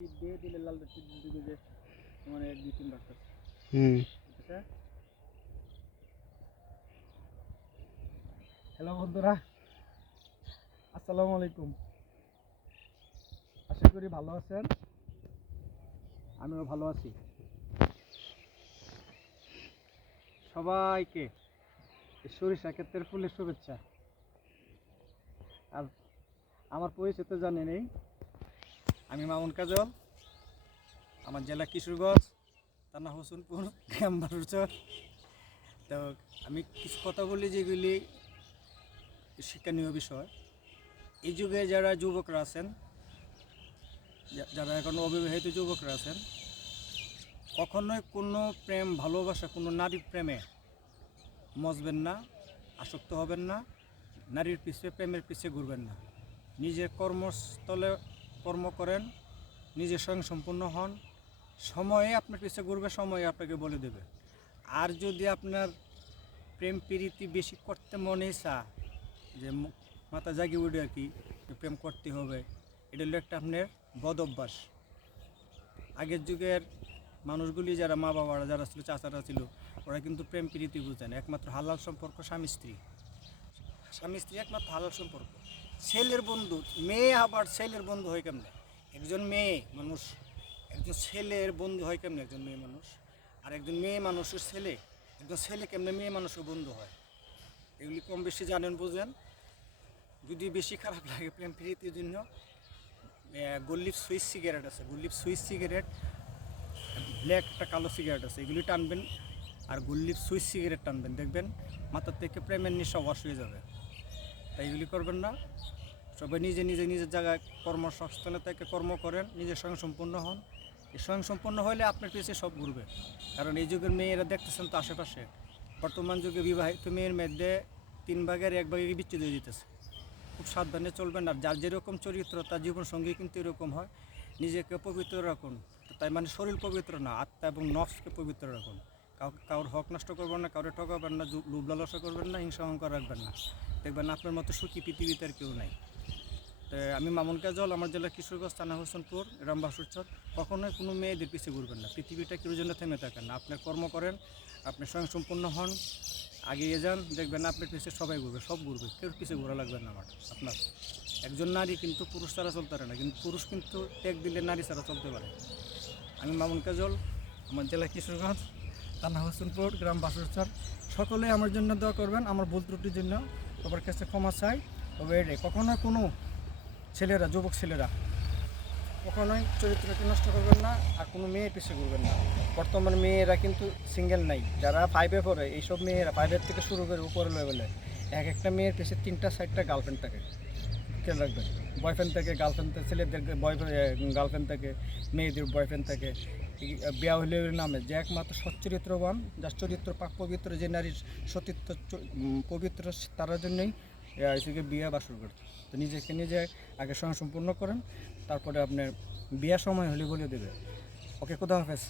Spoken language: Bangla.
দিয়ে দিলে লাল দিকে যে মানে 2-3 বার ঠিক আছে। হ্যালো বন্ধুরা, আসসালামু আলাইকুম। আশা করি ভালো আছেন, আমিও ভালো আছি। সবাইকে সরিষা ক্ষেত্রের ফুলের শুভেচ্ছা। আর আমার পরিচয় তো জানেনই, আমি মামুন কাজল, আমার জেলা কিশোরগঞ্জ, থানা হোসেনপুর, গ্রাম বাসুরচর। তো আমি কিছু কথা বলি যেগুলি শিক্ষণীয় বিষয়। এই যুগে যারা যুবকরা আছেন, যারা এখন অবিবাহিত যুবকরা আছেন, কখনোই কোনো প্রেম ভালোবাসা কোনো নারীর প্রেমে মজবেন না, আসক্ত হবেন না, নারীর পিছিয়ে প্রেমের পিছিয়ে ঘুরবেন না। নিজের কর্মস্থলে কর্ম করেন, নিজের স্বয়ংসম্পূর্ণ হন। সময়ে আপনার পিছিয়ে ঘুরবে, সময়ে আপনাকে বলে দেবে। আর যদি আপনার প্রেম প্রীতি বেশি করতে মনে চা, যে মাথা জাগিয়ে উঠে আর কি প্রেম করতে হবে, এটা হলো একটা আপনার বদ অভ্যাস। আগের যুগের মানুষগুলি যারা মা বাবারা যারা ছিল, চাচারা ছিল, ওরা কিন্তু প্রেম প্রীতি বুঝেন। একমাত্র হালাল সম্পর্ক স্বামী স্ত্রী, স্বামী স্ত্রী একমাত্র হালাল সম্পর্ক। ছেলের বন্ধু, মেয়ে আবার ছেলের বন্ধু হয় কেমনে? একজন মেয়ে মানুষ একজন ছেলের বন্ধু হয় কেমনে? একজন মেয়ে মানুষ আর একজন মেয়ে মানুষের ছেলে, একজন ছেলে কেমনে মেয়ে মানুষের বন্ধু হয়? এগুলি কম বেশি জানেন, বোঝেন। যদি বেশি খারাপ লাগে প্রেম প্রীতির জন্য, গোল্লিপ সুইচ সিগারেট আছে, গোল্লিপ সুইচ সিগারেট, ব্ল্যাক একটা কালো সিগারেট আছে, এগুলি টানবেন আর গোল্লিপ সুইচ সিগারেট টানবেন, দেখবেন মাথার থেকে প্রেমের নেশা ওয়াশ হয়ে যাবে। তাই এগুলি করবেন না। সবাই নিজের জায়গায় কর্মসংস্থানে থেকে কর্ম করেন, নিজের স্বয়ংসম্পূর্ণ হন। এই স্বয়ংসম্পূর্ণ হলে আপনার পিছিয়ে সব ঘুরবে। কারণ এই যুগের মেয়েরা দেখতেছেন তো আশেপাশে, বর্তমান যুগে বিবাহিত মেয়ের মধ্যে 3 ভাগের 1 ভাগে বিচ্ছেদ হয়ে যেতেছে। খুব সাবধানে চলবেন। আর যার যেরকম চরিত্র তার জীবনসঙ্গী কিন্তু এরকম হয়। নিজেকে পবিত্র রাখুন, তাই মানে শরীর পবিত্র না, আত্মা এবং নফসকে পবিত্র রাখুন। কারোর হক নষ্ট করবেন না, কাউরে ঠকাবেন না, লোভ লালসা করবেন না, হিংসা অহংকার রাখবেন না। দেখবেন আপনার মতো সুখী পৃথিবীতে আর কেউ নাই। তো আমি মামুন কাজল, আমার জেলা কিশোরগঞ্জ, থানা হোসেনপুর, গ্রাম বাসুরচর। কখনোই কোনো মেয়েদের পিছিয়ে ঘুরবেন না। পৃথিবীটা কেউ জন্য থেমে থাকেন না। আপনার কর্ম করেন, আপনি স্বয়ংসম্পূর্ণ হন, এগিয়ে যান, দেখবেন আপনার পিছিয়ে সবাই ঘুরবে, সব ঘুরবে, কেউ পিছিয়ে ঘোরা লাগবে না আপনার। একজন নারী কিন্তু পুরুষ ছাড়া চলতে পারে না, কিন্তু পুরুষ কিন্তু ত্যাগ দিলে নারী ছাড়া চলতে পারে। আমি মামুন কাজল, আমার জেলা কিশোরগঞ্জ, থানা হোসেনপুর, গ্রাম বাসুরচর। সকলে আমার জন্য দোয়া করবেন, আমার ভুল ত্রুটির জন্য সবার কাছে ক্ষমা চাই। তবে কখনো কোনো ছেলেরা, যুবক ছেলেরা কখনোই চরিত্রকে নষ্ট করবেন না, আর কোনো মেয়ে পিছিয়ে ঘুরবেন না। বর্তমান মেয়েরা কিন্তু সিঙ্গেল নাই, যারা 5-এ পড়ে, এইসব মেয়েরা 5-এর থেকে শুরু করে উপরে লেভেলে এক একটা মেয়ের পিছিয়ে 3টা-4টা গার্লফ্রেন্ড থাকে। খেয়াল রাখবেন, বয়ফ্রেন্ড থাকে, গার্লফ্রেন্ড থাকে, ছেলেদের গার্লফ্রেন্ড থাকে, মেয়েদের বয়ফ্রেন্ড থাকে। বিয়া হলে নামে যে একমাত্র সচ্চরিত্রবান, যার চরিত্র পাক পবিত্র, যে নারীর সতীত্ব পবিত্র, তার জন্যই এসে বিয়ে বাসর করছে। তো নিজেকে নিজে আগে স্বয়ংসম্পূর্ণ করেন, তারপরে আপনার বিয়ের সময় হলে বলে দেবে। ওকে, খুদা হাফেজ।